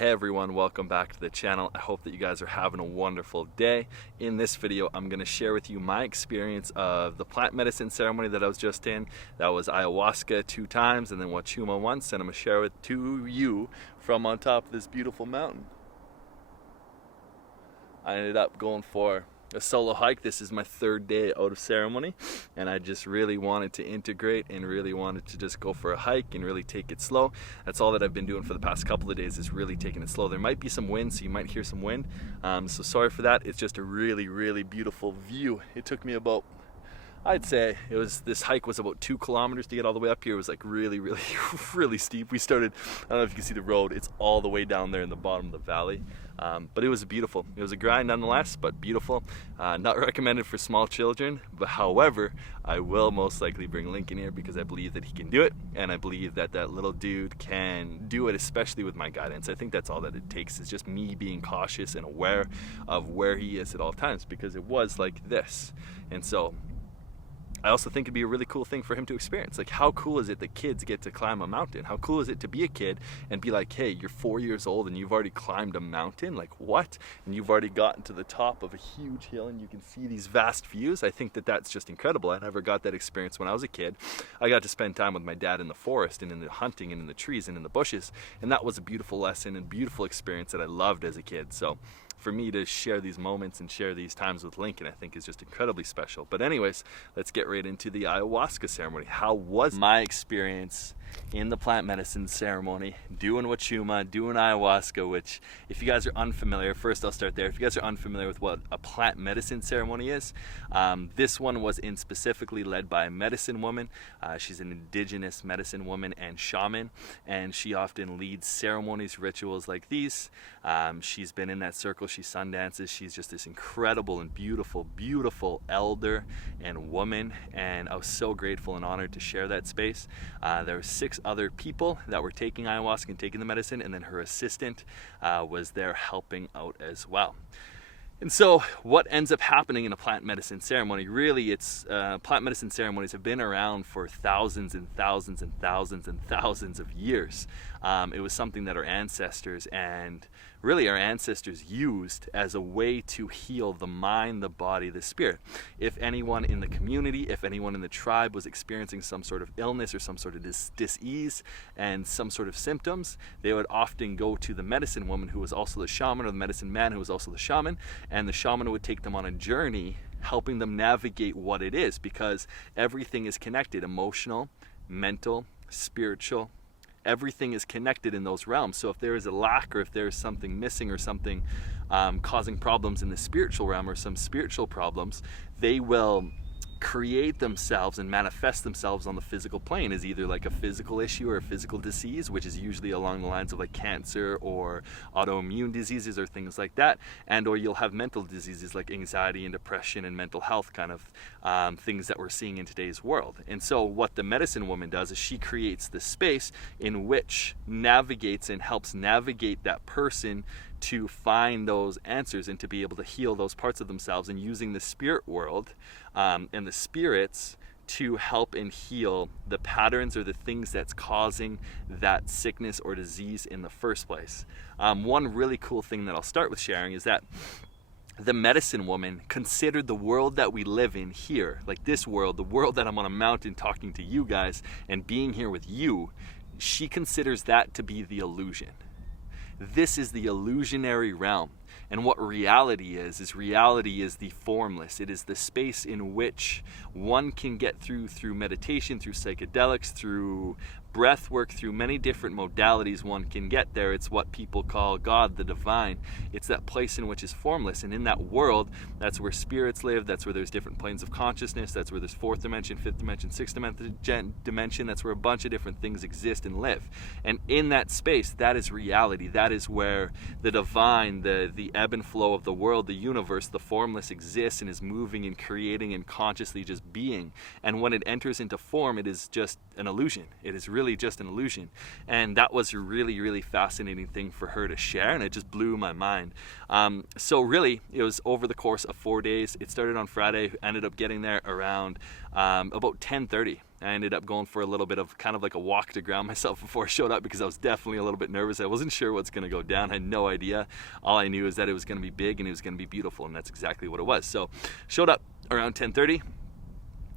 Hey everyone, welcome back to the channel. I hope that you guys are having a wonderful day. In this video, I'm going to share with you my experience of the plant medicine ceremony that I was just in. That was ayahuasca 2 times and then wachuma once, and I'm going to share it to you from on top of this beautiful mountain. I ended up going for a solo hike. This is my 3rd day out of ceremony, and I just really wanted to integrate and really wanted to just go for a hike and really take it slow. That's all that I've been doing for the past couple of days, is really taking it slow. There might be some wind, so you might hear some wind, so sorry for that. It's just a really beautiful view. It took me about, I'd say this hike was about 2 kilometers to get all the way up here. It was like really steep. We started, I don't know if you can see the road, it's all the way down there in the bottom of the valley. But it was beautiful. It was a grind nonetheless, but beautiful. Not recommended for small children, but however, I will most likely bring Linky here because I believe that he can do it, and I believe that that little dude can do it, especially with my guidance. I think that's all that it takes, is just me being cautious and aware of where he is at all times, because it was like this. And so I also think it'd be a really cool thing for him to experience. Like, how cool is it that kids get to climb a mountain? How cool is it to be a kid and be like, hey, you're 4 years old and you've already climbed a mountain? Like, what? And you've already gotten to the top of a huge hill and you can see these vast views. I think that that's just incredible. I never got that experience when I was a kid. I got to spend time with my dad in the forest and in the hunting and in the trees and in the bushes. And that was a beautiful lesson and beautiful experience that I loved as a kid. So for me to share these moments and share these times with Lincoln, I think is just incredibly special. But anyways, let's get right into the ayahuasca ceremony. How was my experience in the plant medicine ceremony, doing wachuma, doing ayahuasca, which, if you guys are unfamiliar, first I'll start there. If you guys are unfamiliar with what a plant medicine ceremony is, this one was specifically led by a medicine woman. She's an indigenous medicine woman and shaman, and she often leads ceremonies, rituals like these. She's been in that circle, she sun dances, she's just this incredible and beautiful elder and woman, and I was so grateful and honored to share that space. There were 6 other people that were taking ayahuasca and taking the medicine, and then her assistant was there helping out as well. And so what ends up happening in a plant medicine ceremony, really it's plant medicine ceremonies have been around for thousands and thousands and thousands and thousands of years. It was something that our ancestors used as a way to heal the mind, the body, the spirit. If anyone in the community, if anyone in the tribe was experiencing some sort of illness or some sort of dis-ease and some sort of symptoms, they would often go to the medicine woman, who was also the shaman, or the medicine man, who was also the shaman, and the shaman would take them on a journey, helping them navigate what it is, because everything is connected: emotional, mental, spiritual. Everything is connected in those realms. So if there is a lack, or if there is something missing, or something causing problems in the spiritual realm, or some spiritual problems, they will create themselves and manifest themselves on the physical plane as either like a physical issue or a physical disease, which is usually along the lines of like cancer or autoimmune diseases or things like that, and or you'll have mental diseases like anxiety and depression and mental health kind of things that we're seeing in today's world. And so what the medicine woman does is she creates the space in which navigates and helps navigate that person to find those answers and to be able to heal those parts of themselves, and using the spirit world and the spirits to help and heal the patterns or the things that's causing that sickness or disease in the first place. One really cool thing that I'll start with sharing is that the medicine woman considered the world that we live in here, like this world, the world that I'm on a mountain talking to you guys and being here with you, she considers that to be the illusion. This is the illusionary realm. And what reality is the formless. It is the space in which one can get through meditation, through psychedelics, through breath work, through many different modalities one can get there. It's what people call God, the divine. It's that place in which is formless. And in that world, that's where spirits live. That's where there's different planes of consciousness. That's where there's 4th dimension, 5th dimension, 6th dimension. That's where a bunch of different things exist and live. And in that space, that is reality. That is where the divine, the ebb and flow of the world, the universe, the formless exists and is moving and creating and consciously just being. And when it enters into form, it is just an illusion. It is really really just an illusion. And that was a really, really fascinating thing for her to share, and it just blew my mind. So really, it was over the course of 4 days. It started on Friday, ended up getting there around about 10:30. I ended up going for a little bit of kind of like a walk to ground myself before I showed up, because I was definitely a little bit nervous. I wasn't sure what's going to go down. I had no idea. All I knew is that it was going to be big and it was going to be beautiful, and that's exactly what it was. So showed up around 10:30.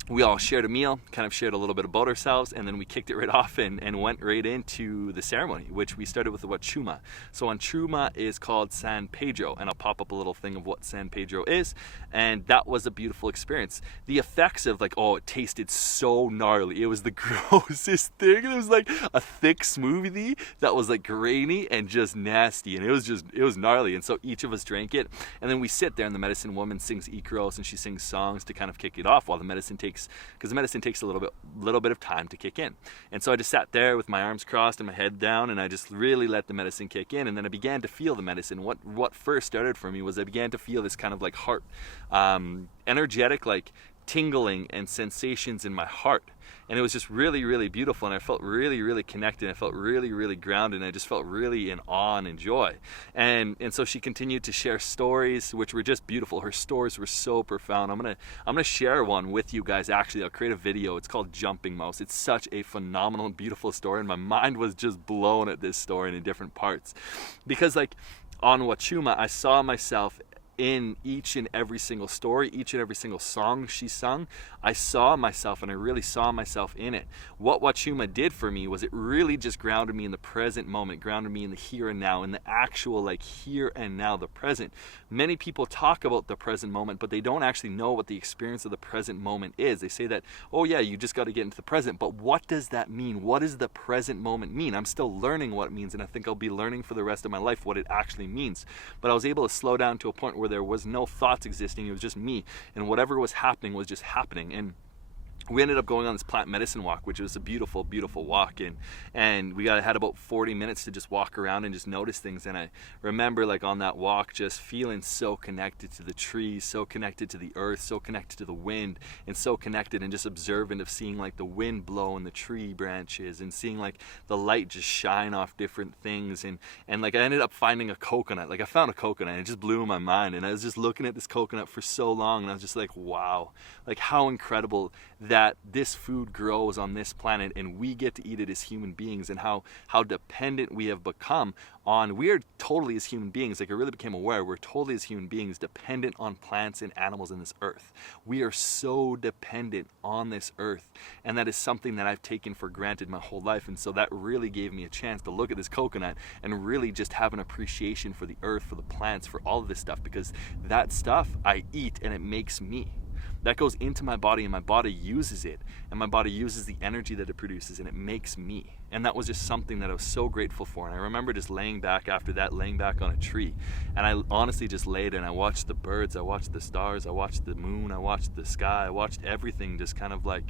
We all shared a meal, kind of shared a little bit about ourselves, and then we kicked it right off and went right into the ceremony, which we started with the Wachuma. So Wachuma is called San Pedro, and I'll pop up a little thing of what San Pedro is, and that was a beautiful experience. The effects of like, oh, it tasted so gnarly. It was the grossest thing. It was like a thick smoothie that was like grainy and just nasty, and it was gnarly. And so each of us drank it, and then we sit there, and the medicine woman sings ikros, and she sings songs to kind of kick it off while the medicine takes, because the medicine takes a little bit of time to kick in. And so I just sat there with my arms crossed and my head down, and I just really let the medicine kick in. And then I began to feel the medicine. What first started for me was I began to feel this kind of like heart, energetic, like tingling and sensations in my heart. And it was just really, really beautiful, and I felt really, really connected. I felt really, really grounded, and I just felt really in awe and in joy. And so she continued to share stories, which were just beautiful. Her stories were so profound. I'm gonna share one with you guys. Actually, I'll create a video. It's called Jumping Mouse. It's such a phenomenal and beautiful story, and my mind was just blown at this story and in different parts, because like on Wachuma, I saw myself in each and every single story, each and every single song she sung. I saw myself, and I really saw myself in it. What Wachuma did for me was it really just grounded me in the present moment, grounded me in the here and now, in the actual like here and now, the present. Many people talk about the present moment, but they don't actually know what the experience of the present moment is. They say that, oh yeah, you just got to get into the present, but what does that mean? What does the present moment mean? I'm still learning what it means, and I think I'll be learning for the rest of my life what it actually means. But I was able to slow down to a point where there was no thoughts existing. It was just me, and whatever was happening was just happening. And we ended up going on this plant medicine walk, which was a beautiful, beautiful walk, and we had about 40 minutes to just walk around and just notice things. And I remember like on that walk just feeling so connected to the trees, so connected to the earth, so connected to the wind, and so connected and just observant of seeing like the wind blow in the tree branches, and seeing like the light just shine off different things. And like I ended up finding a coconut. Like I found a coconut, and it just blew my mind, and I was just looking at this coconut for so long, and I was just like, wow, like how incredible that this food grows on this planet, and we get to eat it as human beings, and how dependent we have become on, we are totally as human beings, like I really became aware, we're totally as human beings dependent on plants and animals in this earth. We are so dependent on this earth, and that is something that I've taken for granted my whole life. And so that really gave me a chance to look at this coconut and really just have an appreciation for the earth, for the plants, for all of this stuff, because that stuff I eat and it makes me. That goes into my body, and my body uses it, and my body uses the energy that it produces, and it makes me. And that was just something that I was so grateful for. And I remember just laying back after that, laying back on a tree, and I honestly just laid and I watched the birds, I watched the stars, I watched the moon, I watched the sky, I watched everything just kind of like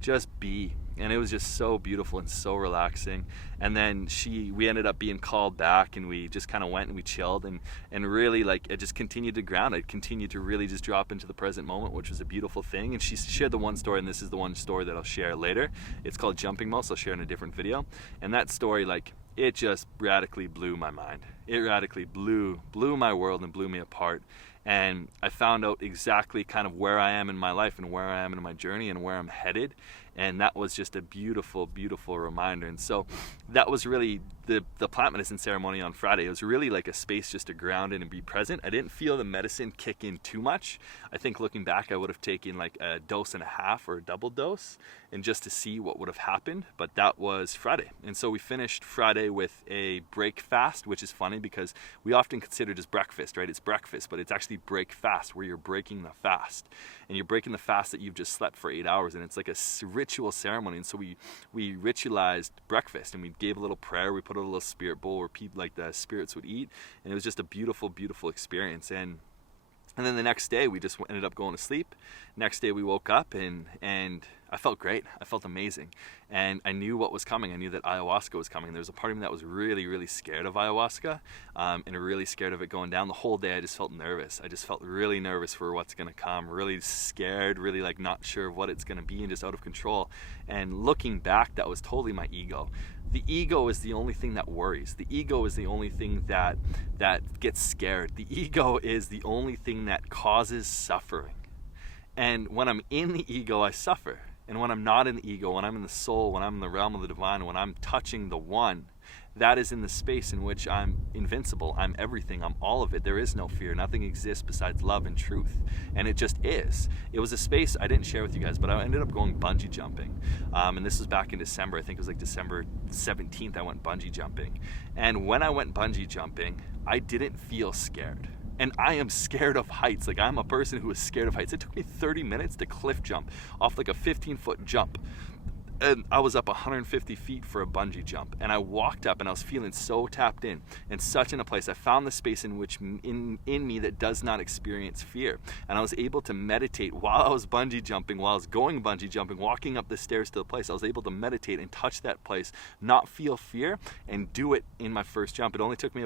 just be. And it was just so beautiful and so relaxing. And then we ended up being called back, and we just kind of went and we chilled, and really like it just continued to ground. It continued to really just drop into the present moment, which was a beautiful thing. And she shared the one story, and this is the one story that I'll share later. It's called Jumping Mouse. I'll share in a different video. And that story, like, it just radically blew my mind. It radically blew my world and blew me apart. And I found out exactly kind of where I am in my life and where I am in my journey and where I'm headed. And that was just a beautiful, beautiful reminder. And so that was really the plant medicine ceremony on Friday. It was really like a space just to ground in and be present. I didn't feel the medicine kick in too much. I think looking back, I would have taken like a dose and a half or a double dose, and just to see what would have happened. But that was Friday. And so we finished Friday with a break fast, which is funny because we often consider just breakfast, right? It's breakfast, but it's actually break fast, where you're breaking the fast. And you're breaking the fast that you've just slept for 8 hours. And it's like a ritual ceremony. And so we ritualized breakfast, and we gave a little prayer. We put a little spirit bowl where people, like the spirits, would eat. And it was just a beautiful, beautiful experience. And then the next day we just ended up going to sleep. Next day we woke up and I felt great. I felt amazing. And I knew what was coming. I knew that ayahuasca was coming. There was a part of me that was really, really scared of ayahuasca, and really scared of it going down. The whole day I just felt nervous. I just felt really nervous for what's going to come, really scared, really like not sure of what it's going to be and just out of control. And looking back, that was totally my ego. The ego is the only thing that worries. The ego is the only thing that gets scared. The ego is the only thing that causes suffering. And when I'm in the ego, I suffer. And when I'm not in the ego, when I'm in the soul, when I'm in the realm of the divine, when I'm touching the one, that is in the space in which I'm invincible. I'm everything. I'm all of it. There is no fear. Nothing exists besides love and truth. And it just is. It was a space I didn't share with you guys, but I ended up going bungee jumping. And this was back in December. I think it was like December 17th I went bungee jumping. And when I went bungee jumping, I didn't feel scared. And I am scared of heights. Like, I'm a person who is scared of heights. It took me 30 minutes to cliff jump off like a 15-foot jump. And I was up 150 feet for a bungee jump. And I walked up and I was feeling so tapped in and such in a place. I found the space in which in me that does not experience fear. And I was able to meditate while I was bungee jumping, while I was going bungee jumping, walking up the stairs to the place. I was able to meditate and touch that place, not feel fear, and do it in my first jump. It only took me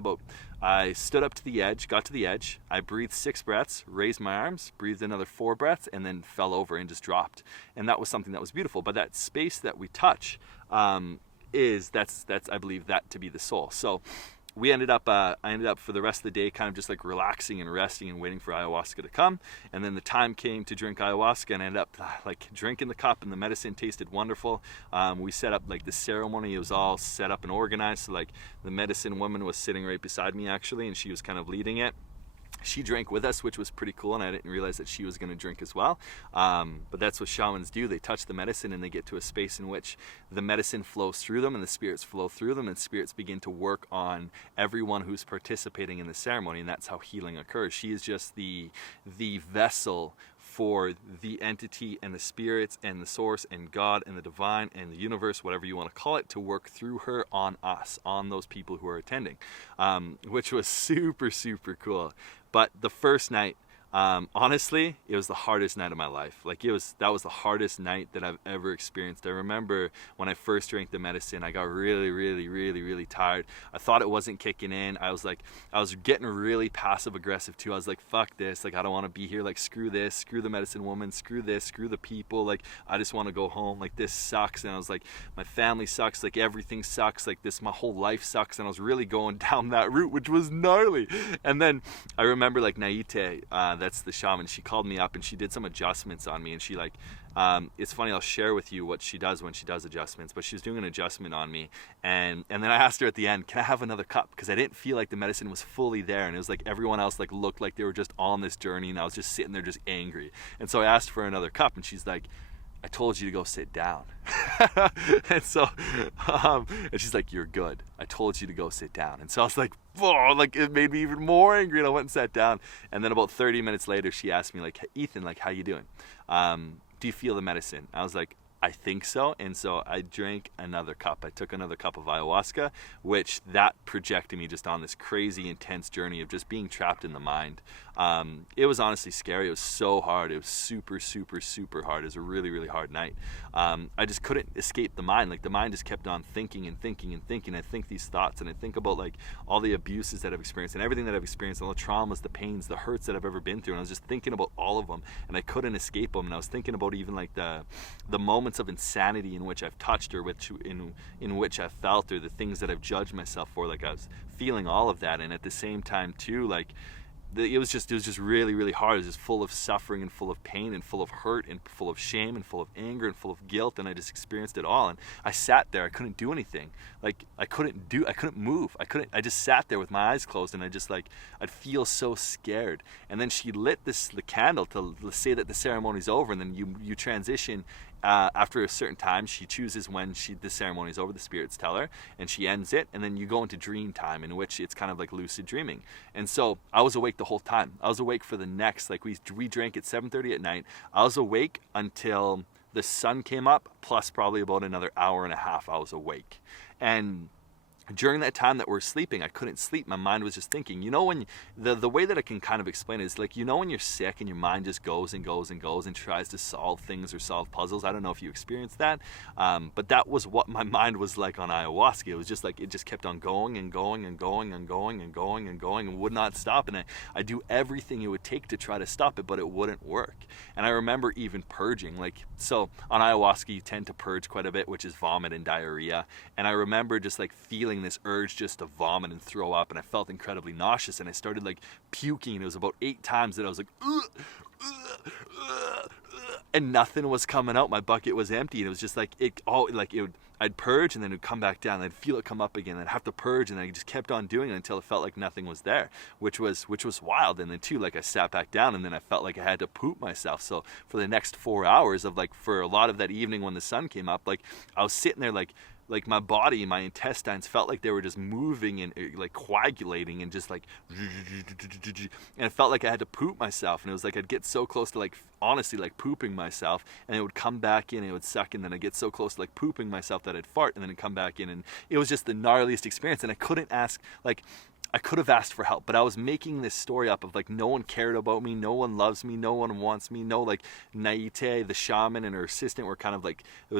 I stood up to the edge, got to the edge, I breathed 6 breaths, raised my arms, breathed another 4 breaths, and then fell over and just dropped. And that was something that was beautiful. But that space that we touch that's I believe that to be the soul. So I ended up for the rest of the day kind of just like relaxing and resting and waiting for ayahuasca to come. And then the time came to drink ayahuasca, and I ended up like drinking the cup, and the medicine tasted wonderful. We set up like the ceremony. It was all set up and organized. So like the medicine woman was sitting right beside me actually, and she was kind of leading it. She drank with us, which was pretty cool, and I didn't realize that she was going to drink as well. But that's what shamans do. They touch the medicine, and they get to a space in which the medicine flows through them, and the spirits flow through them, and spirits begin to work on everyone who's participating in the ceremony, and that's how healing occurs. She is just the vessel for the entity and the spirits and the source and God and the divine and the universe, whatever you want to call it, to work through her on us, on those people who are attending, which was super, super cool. But the first night, honestly, it was the hardest night of my life. Like that was the hardest night that I've ever experienced. I remember when I first drank the medicine, I got really, really, really, really tired. I thought it wasn't kicking in. I was getting really passive aggressive too. I was like, fuck this. Like, I don't want to be here. Like, screw this, screw the medicine woman, screw this, screw the people. Like, I just want to go home. Like, this sucks. And I was like, my family sucks. Like, everything sucks. Like, my whole life sucks. And I was really going down that route, which was gnarly. And then I remember like Naite, that's the shaman, she called me up and she did some adjustments on me, and she like it's funny, I'll share with you what she does when she does adjustments, but she was doing an adjustment on me, and then I asked her at the end, can I have another cup, because I didn't feel like the medicine was fully there, and it was like everyone else like looked like they were just on this journey, and I was just sitting there just angry. And so I asked for another cup, and she's like, I told you to go sit down. And so and she's like, you're good, I told you to go sit down. And so I was like, whoa, like it made me even more angry, and I went and sat down. And then about 30 minutes later, she asked me like, Ethan, like, how you doing? Do you feel the medicine? I was like, I think so. And so I drank another cup. I took another cup of ayahuasca, which that projected me just on this crazy intense journey of just being trapped in the mind. It was honestly scary. It was so hard. It was super, super, super hard. It was a really, really hard night. I just couldn't escape the mind. Like, the mind just kept on thinking and thinking and thinking. I think these thoughts, and I think about like all the abuses that I've experienced and everything that I've experienced, all the traumas, the pains, the hurts that I've ever been through. And I was just thinking about all of them, and I couldn't escape them. And I was thinking about even like the moments of insanity in which I've touched, or in which I've felt, or the things that I've judged myself for. Like, I was feeling all of that, and at the same time too, like it was just really, really hard. It was just full of suffering and full of pain and full of hurt and full of shame and full of anger and full of guilt, and I just experienced it all. And I sat there, I couldn't do anything. Like, I couldn't move. I just sat there with my eyes closed, and I'd feel so scared. And then she lit the candle to say that the ceremony's over, and then you transition. After a certain time, she chooses when the ceremony is over, the spirits tell her, and she ends it, and then you go into dream time, in which it's kind of like lucid dreaming. And so I was awake the whole time. I was awake for the next, like, we drank at 7:30 at night. I was awake until the sun came up, plus probably about another hour and a half I was awake. And during that time that we're sleeping, I couldn't sleep. My mind was just thinking, when the way that I can kind of explain it is like, when you're sick and your mind just goes and goes and goes and tries to solve things or solve puzzles. I don't know if you experienced that, but that was what my mind was like on ayahuasca. It was just like, it just kept on going and going and going and going and going and going and would not stop. And I do everything it would take to try to stop it, but it wouldn't work. And I remember even purging, so on ayahuasca, you tend to purge quite a bit, which is vomit and diarrhea. And I remember just like feeling this urge just to vomit and throw up, and I felt incredibly nauseous, and I started like puking. It was about 8 times that I was like, and nothing was coming out. My bucket was empty, and it was just like I'd purge, and then it would come back down, and I'd feel it come up again, and I'd have to purge, and I just kept on doing it until it felt like nothing was there, which was wild. And then too, like, I sat back down, and then I felt like I had to poop myself. So for the next 4 hours of for a lot of that evening when the sun came up, I was sitting there like my body, my intestines felt like they were just moving and like coagulating and just like, and it felt like I had to poop myself. And it was like I'd get so close to honestly pooping myself, and it would come back in, and it would suck, and then I'd get so close to pooping myself that I'd fart, and then it'd come back in, and it was just the gnarliest experience. And I couldn't ask, I could have asked for help, but I was making this story up of no one cared about me, no one loves me, no one wants me, Naite, the shaman, and her assistant were kind of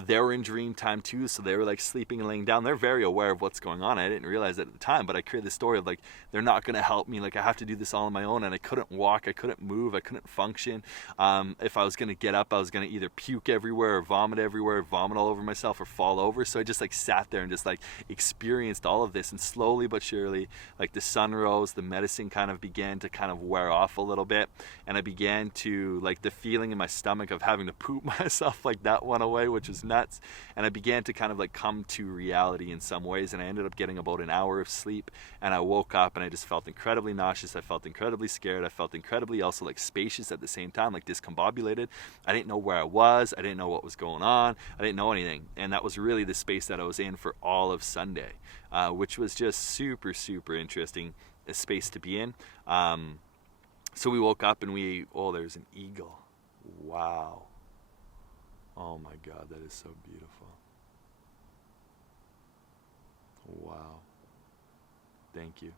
they were in dream time too, so they were sleeping and laying down. They're very aware of what's going on. I didn't realize that at the time, but I created this story of they're not going to help me, I have to do this all on my own, and I couldn't walk, I couldn't move, I couldn't function. If I was going to get up, I was going to either puke everywhere or vomit everywhere, or vomit all over myself or fall over. So I just sat there and just experienced all of this, and slowly but surely the sun rose, the medicine kind of began to wear off a little bit, and I began to the feeling in my stomach of having to poop myself, that went away, which was nuts. And I began to kind of come to reality in some ways, and I ended up getting about an hour of sleep, and I woke up and I just felt incredibly nauseous. I felt incredibly scared. I felt incredibly also spacious at the same time, discombobulated. I didn't know where I was. I didn't know what was going on. I didn't know anything. And that was really the space that I was in for all of Sunday, which was just super, super interesting a space to be in. So we woke up and there's an eagle. Wow. Oh my God, that is so beautiful. Wow. Thank you.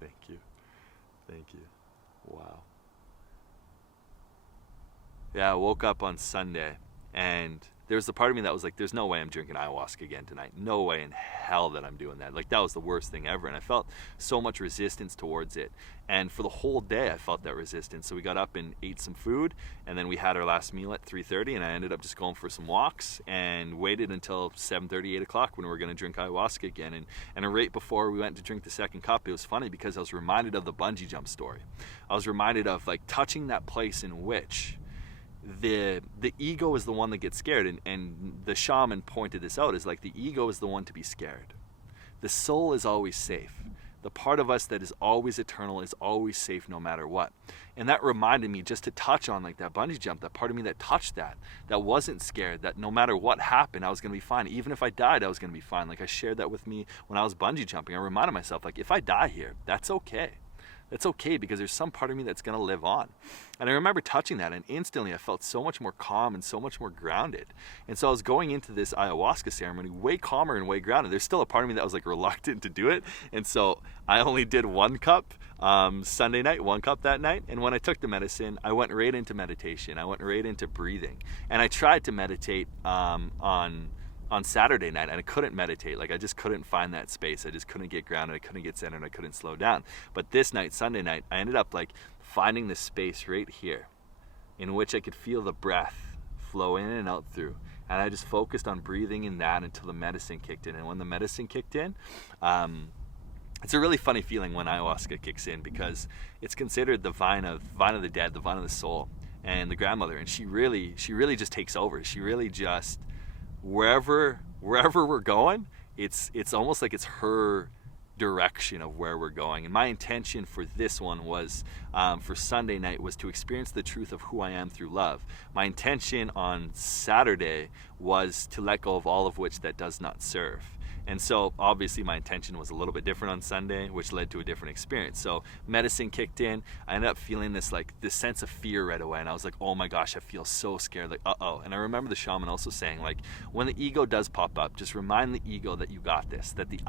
Thank you. Thank you. Wow. Yeah, I woke up on Sunday, and there was the part of me that was there's no way I'm drinking ayahuasca again tonight. No way in hell that I'm doing that. That was the worst thing ever. And I felt so much resistance towards it. And for the whole day, I felt that resistance. So we got up and ate some food, and then we had our last meal at 3:30, and I ended up just going for some walks and waited until 7:30, 8 o'clock when we were going to drink ayahuasca again. And right before we went to drink the second cup, it was funny because I was reminded of the bungee jump story. I was reminded of touching that place in which the ego is the one that gets scared, and the shaman pointed this out, is the ego is the one to be scared. The soul is always safe. The part of us that is always eternal is always safe no matter what. And that reminded me just to touch on that bungee jump, that part of me that touched that wasn't scared, that no matter what happened, I was going to be fine. Even if I died, I was going to be fine. I shared that with me when I was bungee jumping. I reminded myself, if I die here, that's okay. It's okay, because there's some part of me that's going to live on. And I remember touching that, and instantly I felt so much more calm and so much more grounded. And so I was going into this ayahuasca ceremony way calmer and way grounded. There's still a part of me that was reluctant to do it. And so I only did 1 cup Sunday night, 1 cup that night. And when I took the medicine, I went right into meditation. I went right into breathing. And I tried to meditate on Saturday night, and I couldn't meditate. I just couldn't find that space. I just couldn't get grounded. I couldn't get centered. I couldn't slow down. But this night, Sunday night, I ended up finding this space right here in which I could feel the breath flow in and out through. And I just focused on breathing in that until the medicine kicked in. And when the medicine kicked in, it's a really funny feeling when ayahuasca kicks in, because it's considered the vine of the dead, the vine of the soul, and the grandmother. And she really just takes over. She really just, wherever we're going, it's almost like it's her direction of where we're going. And my intention for this one was, for Sunday night, was to experience the truth of who I am through love. My intention on Saturday was to let go of all of which that does not serve. And so obviously my intention was a little bit different on Sunday, which led to a different experience. So medicine kicked in. I ended up feeling this sense of fear right away. And I was like, oh my gosh, I feel so scared. Like, uh-oh. And I remember the shaman also saying, like, when the ego does pop up, just remind the ego that you got this, that the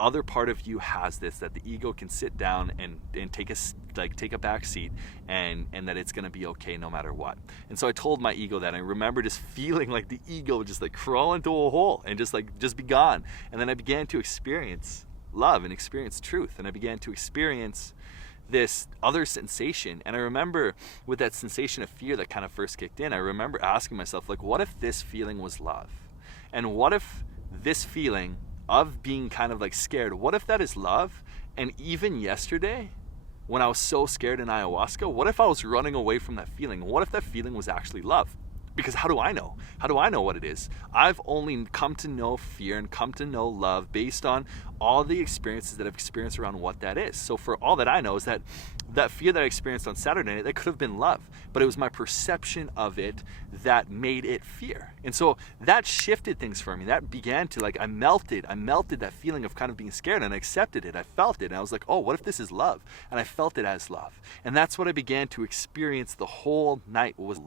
other part of you has this, that the ego can sit down and take a back seat, and that it's going to be okay no matter what. And so I told my ego that. And I remember just feeling like the ego would just like crawl into a hole and just be gone. And then I began to experience love and experience truth. And I began to experience this other sensation. And I remember with that sensation of fear that kind of first kicked in, I remember asking myself, like, what if this feeling was love? And what if this feeling of being kind of like scared, what if that is love? And even yesterday, when I was so scared in ayahuasca, what if I was running away from that feeling? What if that feeling was actually love? Because how do I know? How do I know what it is? I've only come to know fear and come to know love based on all the experiences that I've experienced around what that is. So for all that I know is that fear that I experienced on Saturday night, that could have been love, but it was my perception of it that made it fear. And so that shifted things for me. That began to, like, I melted that feeling of kind of being scared, and I accepted it. I felt it, and I was like, oh, what if this is love? And I felt it as love. And that's what I began to experience the whole night, was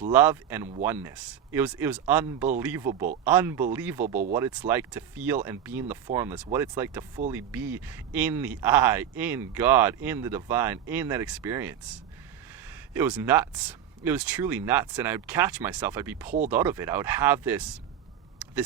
love and oneness. It was unbelievable what it's like to feel and be in the formless, what it's like to fully be in the I, in God, in the divine, in that experience. It was nuts. It was truly nuts. And I would catch myself, I'd be pulled out of it. I would have this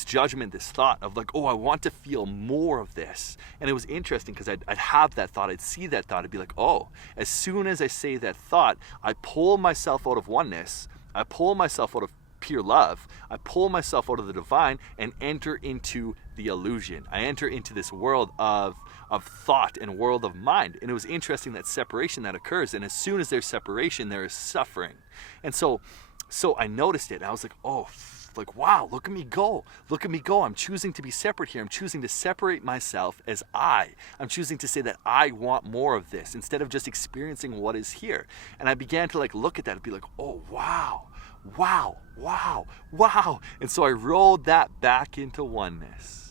judgment, this thought of like, oh, I want to feel more of this. And it was interesting because I'd have that thought, I'd see that thought, I'd be like, oh, as soon as I say that thought, I pull myself out of oneness, I pull myself out of pure love, I pull myself out of the divine and enter into the illusion. I enter into this world of thought and world of mind. And it was interesting, that separation that occurs. And as soon as there's separation, there is suffering. And so I noticed it, and I was like, oh, like, wow, look at me go. I'm choosing to be separate here. I'm choosing to separate myself as I'm choosing to say that I want more of this instead of just experiencing what is here. And I began to like look at that and be like, oh, wow. And so I rolled that back into oneness.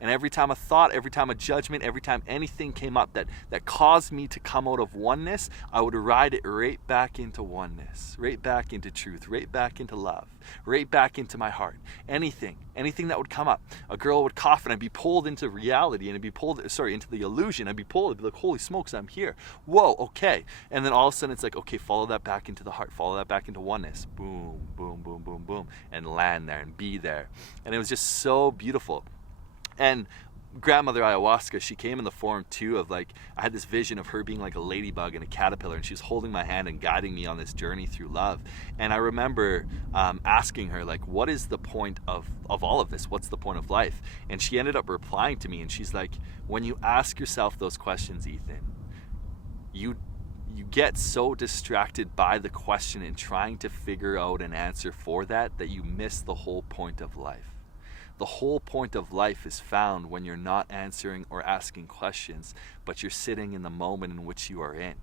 And every time a thought, every time a judgment, every time anything came up that caused me to come out of oneness, I would ride it right back into oneness, right back into truth, right back into love, right back into my heart. Anything that would come up. A girl would cough and I'd be pulled into reality, and into the illusion. I'd be like, holy smokes, I'm here. Whoa, okay. And then all of a sudden it's like, okay, follow that back into the heart, follow that back into oneness. Boom, boom, boom, boom, boom. And land there and be there. And it was just so beautiful. And grandmother ayahuasca, she came in the form too of like, I had this vision of her being like a ladybug and a caterpillar, and she was holding my hand and guiding me on this journey through love. And I remember asking her, like, what is the point of all of this? What's the point of life? And she ended up replying to me, and she's like, when you ask yourself those questions, Ethan, you get so distracted by the question and trying to figure out an answer for that you miss the whole point of life. The whole point of life is found when you're not answering or asking questions, but you're sitting in the moment in which you are in.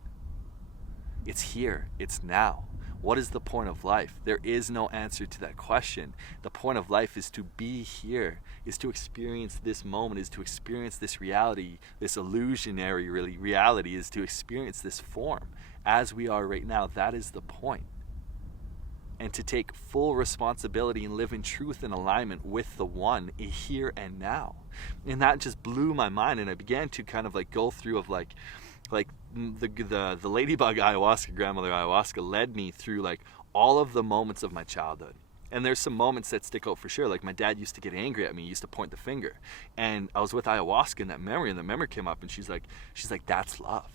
It's here. It's now. What is the point of life? There is no answer to that question. The point of life is to be here, is to experience this moment, is to experience this reality, this illusionary reality, is to experience this form as we are right now. That is the point. And to take full responsibility and live in truth and alignment with the one here and now. And that just blew my mind. And I began to kind of like go through of like the ladybug ayahuasca, grandmother ayahuasca led me through like all of the moments of my childhood. And there's some moments that stick out for sure. Like my dad used to get angry at me, he used to point the finger. And I was with ayahuasca in that memory, and the memory came up, and she's like, that's love.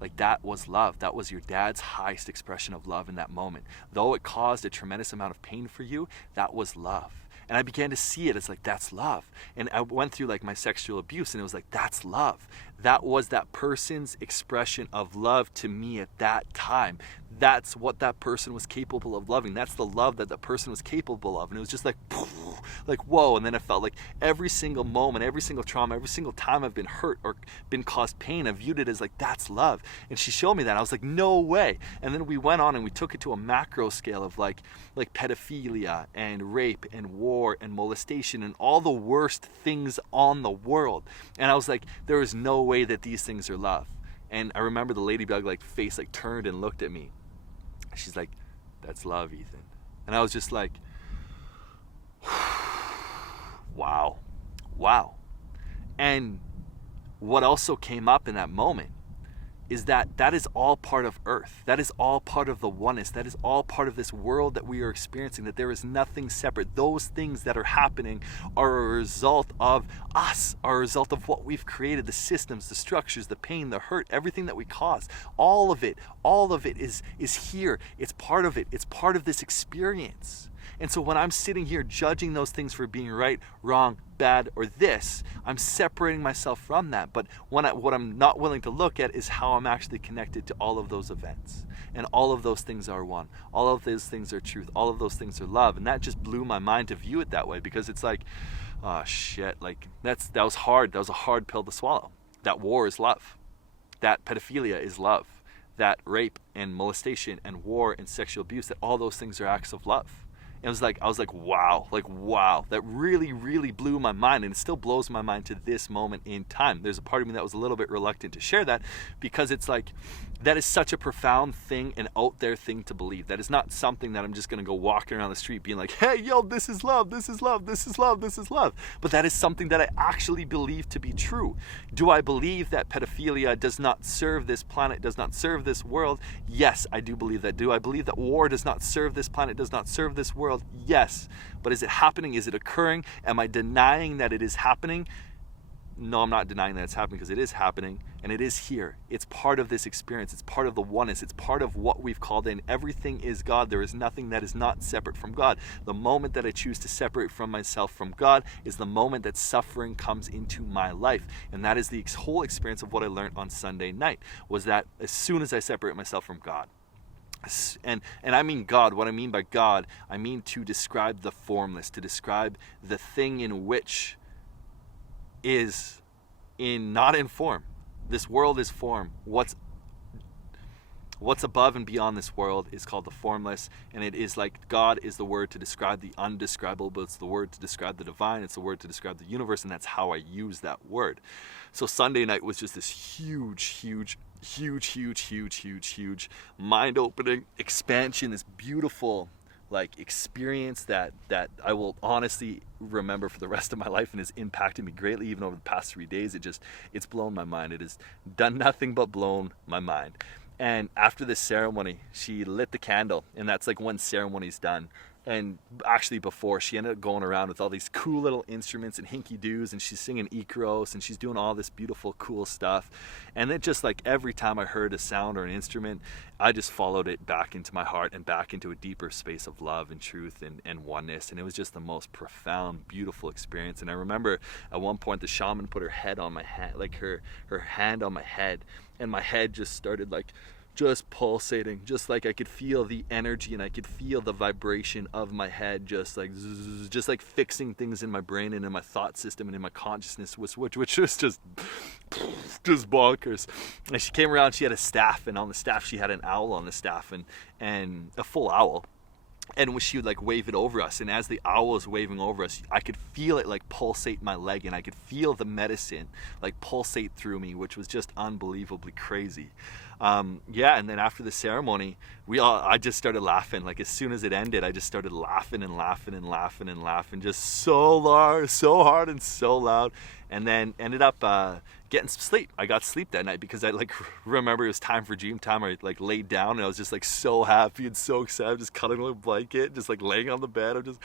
Like, that was love. That was your dad's highest expression of love in that moment. Though it caused a tremendous amount of pain for you, that was love. And I began to see it as like, that's love. And I went through like my sexual abuse, and it was like, that's love. That was that person's expression of love to me at that time. That's what that person was capable of loving. That's the love that the person was capable of. And it was just like, poof, like, whoa. And then I felt like every single moment, every single trauma, every single time I've been hurt or been caused pain, I viewed it as like, that's love. And she showed me that. I was like, no way. And then we went on and we took it to a macro scale of like pedophilia and rape and war and molestation and all the worst things on the world. And I was like, there is no way that these things are love. And I remember the ladybug like face like turned and looked at me. She's like, that's love, Ethan. And I was just like, wow. And what also came up in that moment is that that is all part of Earth. That is all part of the oneness. That is all part of this world that we are experiencing, that there is nothing separate. Those things that are happening are a result of us, are a result of what we've created, the systems, the structures, the pain, the hurt, everything that we cause. All of it is here. It's part of it. It's part of this experience. And so when I'm sitting here judging those things for being right, wrong, bad, or this, I'm separating myself from that. But what I'm not willing to look at is how I'm actually connected to all of those events. And all of those things are one. All of those things are truth. All of those things are love. And that just blew my mind to view it that way, because it's like, oh shit, like that was hard. That was a hard pill to swallow. That war is love. That pedophilia is love. That rape and molestation and war and sexual abuse, that all those things are acts of love. It was like, I was like, wow, that really, really blew my mind, and it still blows my mind to this moment in time. There's a part of me that was a little bit reluctant to share that, because it's like, that is such a profound thing, an out there thing to believe. That is not something that I'm just going to go walking around the street being like, hey, yo, this is love, this is love, this is love, this is love. But that is something that I actually believe to be true. Do I believe that pedophilia does not serve this planet, does not serve this world? Yes, I do believe that. Do I believe that war does not serve this planet, does not serve this world? Yes. But is it happening? Is it occurring? Am I denying that it is happening? No, I'm not denying that it's happening, because it is happening, and it is here. It's part of this experience. It's part of the oneness. It's part of what we've called in. Everything is God. There is nothing that is not separate from God. The moment that I choose to separate from myself from God is the moment that suffering comes into my life. And that is the whole experience of what I learned on Sunday night, was that as soon as I separate myself from God, and I mean God, what I mean by God, I mean to describe the formless, to describe the thing in which is not in form. This world is form. What's above and beyond this world is called the formless, and it is like God is the word to describe the undescribable, but it's the word to describe the divine, it's the word to describe the universe, and that's how I use that word. So Sunday night was just this huge mind-opening expansion, this beautiful like experience that I will honestly remember for the rest of my life, and has impacted me greatly even over the past 3 days. It's blown my mind. It has done nothing but blown my mind. And after this ceremony, she lit the candle, and that's like when ceremony's done. And actually before, she ended up going around with all these cool little instruments and hinky-doos, and she's singing Icaros, and she's doing all this beautiful, cool stuff. And then just like every time I heard a sound or an instrument, I just followed it back into my heart and back into a deeper space of love and truth and oneness. And it was just the most profound, beautiful experience. And I remember at one point the shaman put her head on my head, like her hand on my head, and my head just started like just pulsating, just like I could feel the energy and I could feel the vibration of my head, just like fixing things in my brain and in my thought system and in my consciousness, which was just bonkers. And she came around, she had a staff, and on the staff she had an owl on the staff, and a full owl. And she would like wave it over us, and as the owl was waving over us, I could feel it like pulsate my leg, and I could feel the medicine like pulsate through me, which was just unbelievably crazy. And then after the ceremony, I just started laughing. Like as soon as it ended, I just started laughing, just so hard and so loud, and then ended up getting some sleep. I got sleep that night because I like remember it was time for dream time. I like laid down and I was just like so happy and so excited, just cuddling my blanket, just like laying on the bed. I'm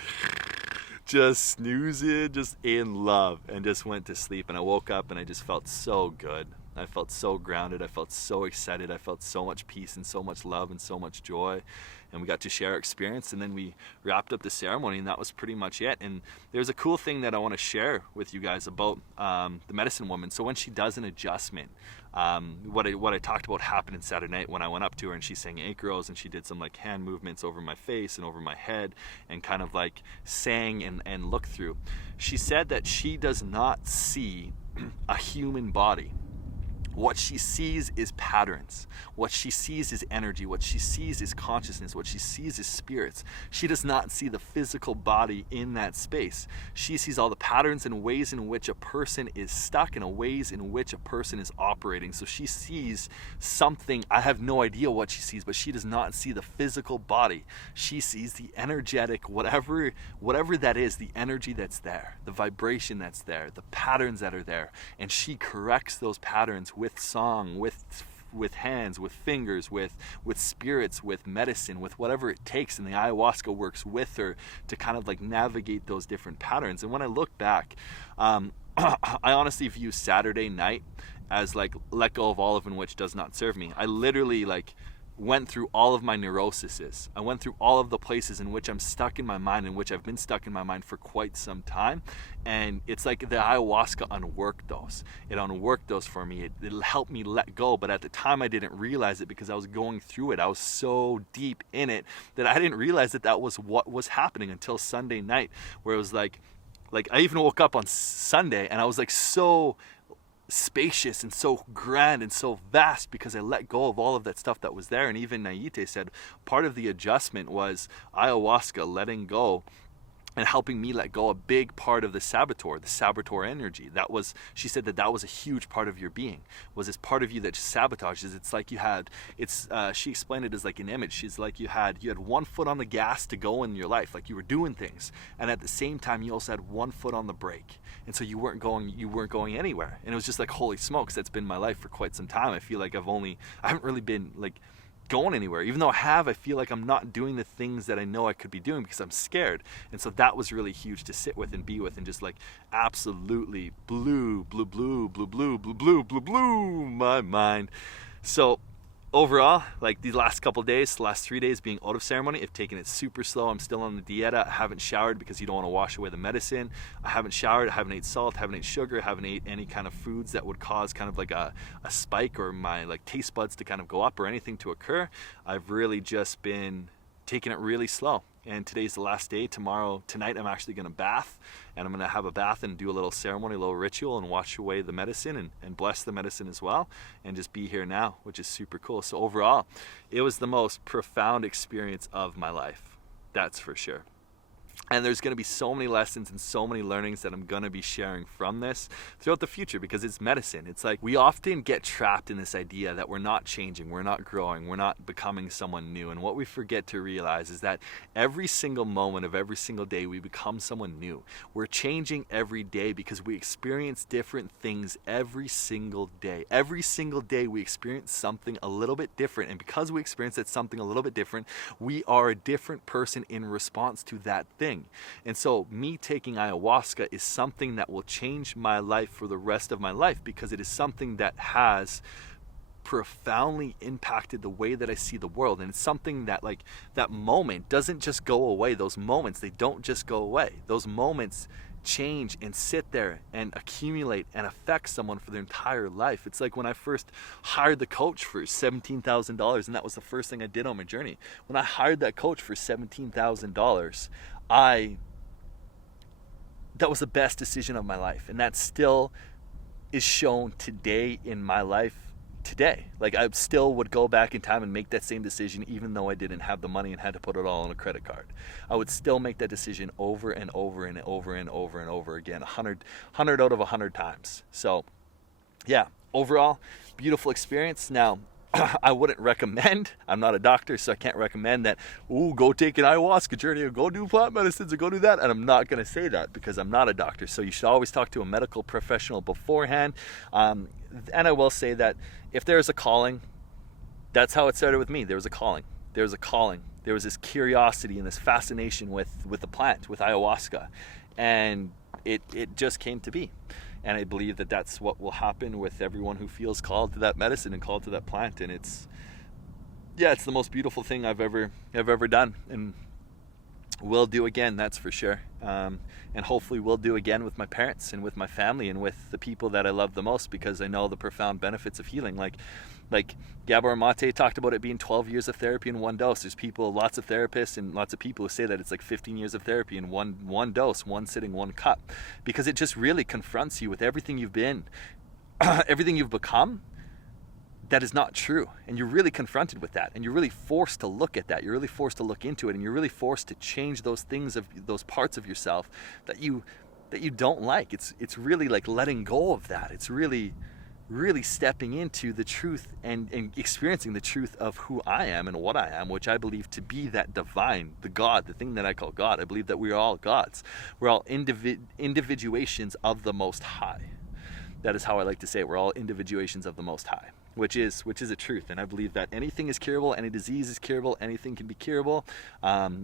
just snoozing, just in love, and just went to sleep. And I woke up and I just felt so good. I felt so grounded. I felt so excited. I felt so much peace and so much love and so much joy. And we got to share our experience, and then we wrapped up the ceremony, and that was pretty much it. And there's a cool thing that I want to share with you guys about the medicine woman. So when she does an adjustment, what I talked about happened on Saturday night when I went up to her, and she sang Acros, and she did some like hand movements over my face and over my head, and kind of like sang and looked through. She said that she does not see a human body. What she sees is patterns. What she sees is energy. What she sees is consciousness. What she sees is spirits. She does not see the physical body in that space. She sees all the patterns and ways in which a person is stuck and ways in which a person is operating. So she sees something. I have no idea what she sees, but she does not see the physical body. She sees the energetic, whatever that is, the energy that's there, the vibration that's there, the patterns that are there. And she corrects those patterns with song, with hands, with fingers, with spirits, with medicine, with whatever it takes. And the ayahuasca works with her to kind of like navigate those different patterns. And when I look back, I honestly view Saturday night as like let go of all of in which does not serve me. I literally like went through all of my neuroses. I went through all of the places in which I'm stuck in my mind, in which I've been stuck in my mind for quite some time. And it's like the ayahuasca unworked those. It unworked those for me. It helped me let go. But at the time I didn't realize it because I was going through it. I was so deep in it that I didn't realize that was what was happening until Sunday night, where it was like I even woke up on Sunday and I was like so spacious and so grand and so vast because I let go of all of that stuff that was there. And even Naite said part of the adjustment was ayahuasca letting go and helping me let go a big part of the saboteur energy. She said that was a huge part of your being, was this part of you that just sabotages. It's like she explained it as like an image. She's like you had one foot on the gas to go in your life, like you were doing things, and at the same time you also had one foot on the brake, and so you weren't going anywhere. And it was just like, holy smokes, that's been my life for quite some time. I feel like I haven't really been like going anywhere. Even though I feel like I'm not doing the things that I know I could be doing because I'm scared. And so that was really huge to sit with and be with, and just like absolutely blew my mind. So overall, like these last couple days, the last 3 days being out of ceremony, I've taken it super slow. I'm still on the dieta. I haven't showered because you don't want to wash away the medicine. I haven't showered. I haven't ate salt. I haven't ate sugar. I haven't ate any kind of foods that would cause kind of like a spike or my like taste buds to kind of go up or anything to occur. I've really just been taking it really slow. And today's the last day. Tonight I'm actually going to bath, and I'm going to have a bath and do a little ceremony, a little ritual, and wash away the medicine and bless the medicine as well, and just be here now, which is super cool. So overall, it was the most profound experience of my life. That's for sure. And there's going to be so many lessons and so many learnings that I'm going to be sharing from this throughout the future, because it's medicine. It's like we often get trapped in this idea that we're not changing, we're not growing, we're not becoming someone new. And what we forget to realize is that every single moment of every single day we become someone new. We're changing every day because we experience different things every single day. Every single day we experience something a little bit different. And because we experience that something a little bit different, we are a different person in response to that thing. And so me taking ayahuasca is something that will change my life for the rest of my life, because it is something that has profoundly impacted the way that I see the world. And it's something that, like, that moment doesn't just go away. Those moments, they don't just go away. Those moments change and sit there and accumulate and affect someone for their entire life. It's like when I first hired the coach for $17,000, and that was the first thing I did on my journey. When I hired that coach for $17,000, that was the best decision of my life, and that still is shown today in my life today. Like, I still would go back in time and make that same decision even though I didn't have the money and had to put it all on a credit card. I would still make that decision over and over and over and over and over again, 100 out of 100 times. So yeah, overall, beautiful experience. Now, I wouldn't recommend, I'm not a doctor, so I can't recommend that, go take an ayahuasca journey or go do plant medicines or go do that. And I'm not going to say that because I'm not a doctor. So you should always talk to a medical professional beforehand. And I will say that if there's a calling, that's how it started with me. There was a calling. There was a calling. There was this curiosity and this fascination with the plant, with ayahuasca. And it just came to be. And I believe that that's what will happen with everyone who feels called to that medicine and called to that plant. And it's the most beautiful thing I've ever done, and will do again, that's for sure. And hopefully will do again with my parents and with my family and with the people that I love the most, because I know the profound benefits of healing. Like Gabor Mate talked about it being 12 years of therapy in one dose. There's lots of therapists and lots of people who say that it's like 15 years of therapy in one dose, one sitting, one cup, because it just really confronts you with everything you've been, everything you've become. That is not true, and you're really confronted with that, and you're really forced to look at that. You're really forced to look into it, and you're really forced to change those things, of those parts of yourself that you don't like. It's really like letting go of that. It's really stepping into the truth and experiencing the truth of who I am and what I am, which I believe to be that divine, the God, the thing that I call God. I believe that we are all gods. We're all individuations of the Most High. That is how I like to say it. We're all individuations of the Most High, which is a truth. And I believe that anything is curable, any disease is curable, anything can be curable,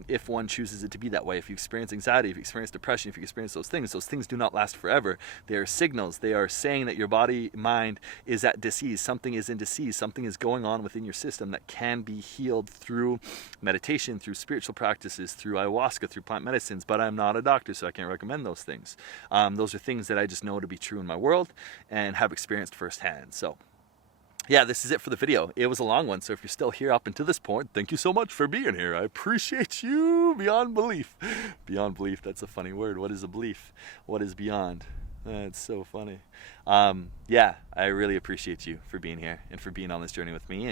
if one chooses it to be that way. If you experience anxiety, if you experience depression, if you experience those things do not last forever. They are signals. They are saying that your body, mind is at disease. Something is in disease. Something is going on within your system that can be healed through meditation, through spiritual practices, through ayahuasca, through plant medicines. But I'm not a doctor, so I can't recommend those things. Those are things that I just know to be true in my world and have experienced firsthand. So yeah, this is it for the video. It was a long one, so if you're still here up until this point, thank you so much for being here. I appreciate you beyond belief. Beyond belief, that's a funny word. What is a belief? What is beyond? That's so funny. Yeah, I really appreciate you for being here and for being on this journey with me,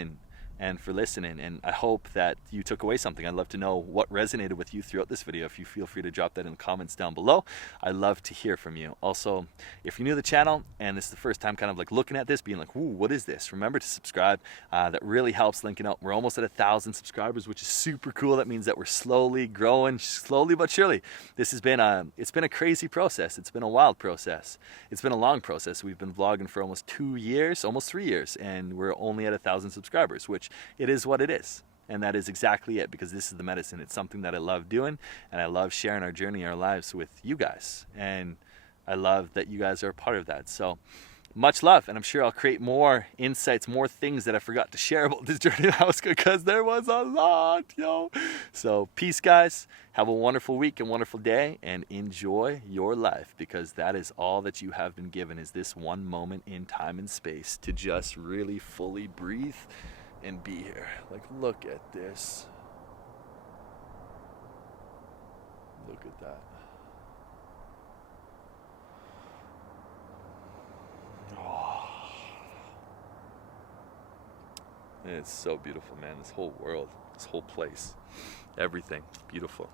and for listening, and I hope that you took away something. I'd love to know what resonated with you throughout this video. If you feel free to drop that in the comments down below, I'd love to hear from you. Also, if you're new to the channel and this is the first time kind of like looking at this, being like, ooh, what is this? Remember to subscribe. That really helps linking up. We're almost at 1,000 subscribers, which is super cool. That means that we're slowly growing, slowly but surely. This has been it's been a crazy process. It's been a wild process. It's been a long process. We've been vlogging for almost 2 years, almost 3 years, and we're only at 1,000 subscribers, which it is what it is. And that is exactly it, because this is the medicine. It's something that I love doing, and I love sharing our journey, our lives with you guys. And I love that you guys are a part of that. So much love, and I'm sure I'll create more insights, more things that I forgot to share about this journey of Ayahuasca, because there was a lot, yo. So peace, guys. Have a wonderful week and wonderful day, and enjoy your life, because that is all that you have been given, is this one moment in time and space to just really fully breathe and be here. Like, look at this. Look at that. Oh. It's so beautiful, man. This whole world, this whole place, everything, beautiful.